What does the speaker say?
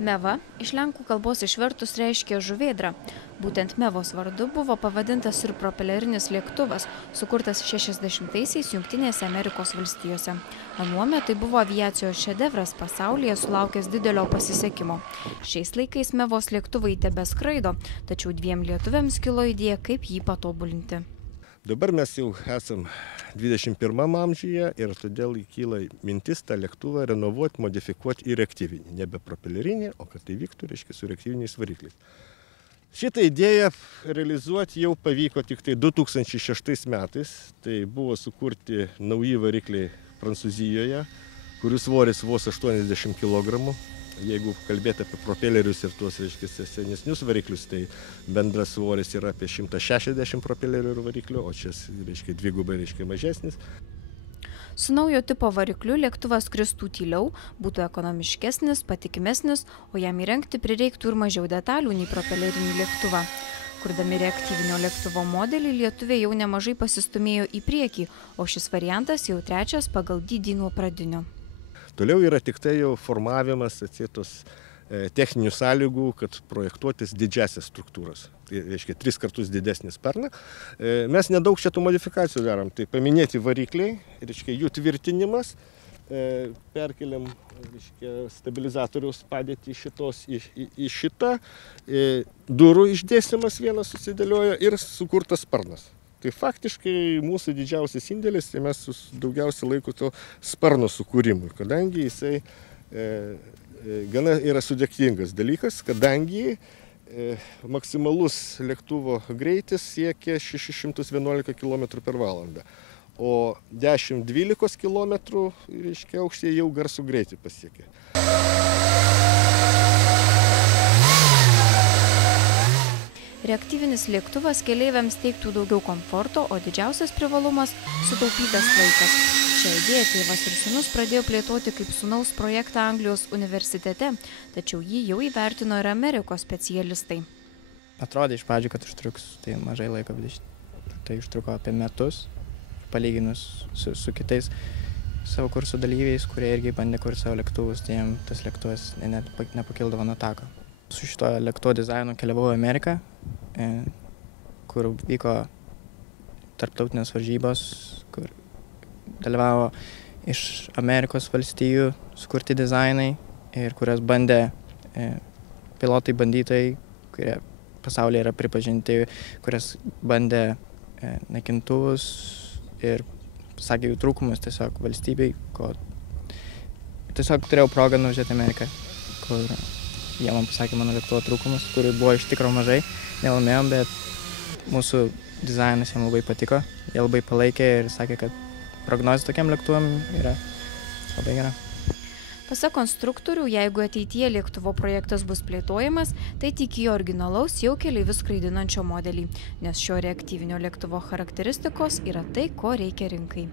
Meva iš lenkų kalbos išvertus reiškia žuvėdra. Būtent Mevos vardu buvo pavadintas ir propelerinis lėktuvas, sukurtas 60-aisiais Jungtinėse Amerikos valstijose. Anuomet tai buvo aviacijos šedevras, pasaulyje sulaukęs didelio pasisekimo. Šiais laikais Mevos lėktuvai tebeskraido, tačiau dviem lietuviams kilo idėja, kaip jį patobulinti. Dabar mes jau esam 21 amžiuje ir todėl kyla mintis tą lėktuvą renovuoti, modifikuoti į reaktyvinį. Nebe propelerinį, o kad tai vyktų, reiškia, su reaktyviniais varikliais. Šitą idėją realizuoti jau pavyko tik tai 2006 metais. Tai buvo sukurti nauji varikliai Prancūzijoje, kurių svoris vos 80 kg. Jeigu kalbėti apie propelerius ir tuos, reiškia, senesnius variklius, tai bendras svoris yra apie 160 propelerių ir variklių, o čia, reiškia, dvigubai, reiškia, mažesnis. Su naujo tipo varikliu lėktuvas skristų tyliau, būtų ekonomiškesnis, patikimesnis, o jam įrengti prireiktų ir mažiau detalių nei propelerinį lėktuvą. Kurdami reaktyvinio lėktuvo modelį, lietuviai jau nemažai pasistumėjo į priekį, o šis variantas jau trečias pagal dydį nuo pradinio. Toliau yra tik tai jau formavimas atsietos techninių sąlygų, kad projektuotis didžiasias struktūras. Tai reiškia 3 kartus didesnį sparną. Mes nedaug šitų modifikacijų darom. Tai paminėti varikliai, reiškia jų tvirtinimas, perkeliam, reiškia, stabilizatoriaus padėtį šitos į šitą, durų išdėstymas vienas susidėlioja ir sukurtas sparnas. Tai faktiškai mūsų didžiausias indėlis, tai mes daugiausiai laiko to sparno sukūrimui, kadangi jisai gana yra sudėtingas dalykas, kadangi maksimalus lėktuvo greitis siekia 611 km/h, o 10–12 km, reiškia, aukštyje jau garsų greitį pasiekia. Reaktyvinis lėktuvas keleiviams teiktų daugiau komforto, o didžiausias privalumas – sutaupytas laikas. Šią idėją tėvas ir sūnus pradėjo plėtoti kaip sūnaus projektą Anglijos universitete, tačiau jį jau įvertino ir Amerikos specialistai. Atrodė iš pradžių, kad užtruks tai mažai laiko, tai užtruko apie metus, palyginus su kitais savo kursų dalyviais, kurie irgi bandė kurti savo lėktuvus, tai jiems tas lėktuvas net nepakildavo nuo tako. Su šito lėktuvo dizainu keliavau į Ameriką, kur vyko tarptautinės varžybos, kur dalyvavo iš Amerikos valstijų sukurti dizainai ir kurias bandė pilotai bandytojai, kurie pasaulyje yra pripažinti, kurias bandė naikintuvus ir pasakė jų trūkumus tiesiog valstybei, ko tiesiog turėjau progą nuvažiuoti į Ameriką, kur jie man pasakė mano lėktuvo trūkumus, kurių buvo iš tikro mažai, nelaimėjom, bet mūsų dizainas jiems labai patiko, jie labai palaikė ir sakė, kad prognozė tokiam lėktuvam yra labai gera. Pasak konstruktorių, jeigu ateityje lėktuvo projektas bus plėtojamas, tai tik į originalaus jau keleivius skraidinančio modelį, nes šio reaktyvinio lėktuvo charakteristikos yra tai, ko reikia rinkai.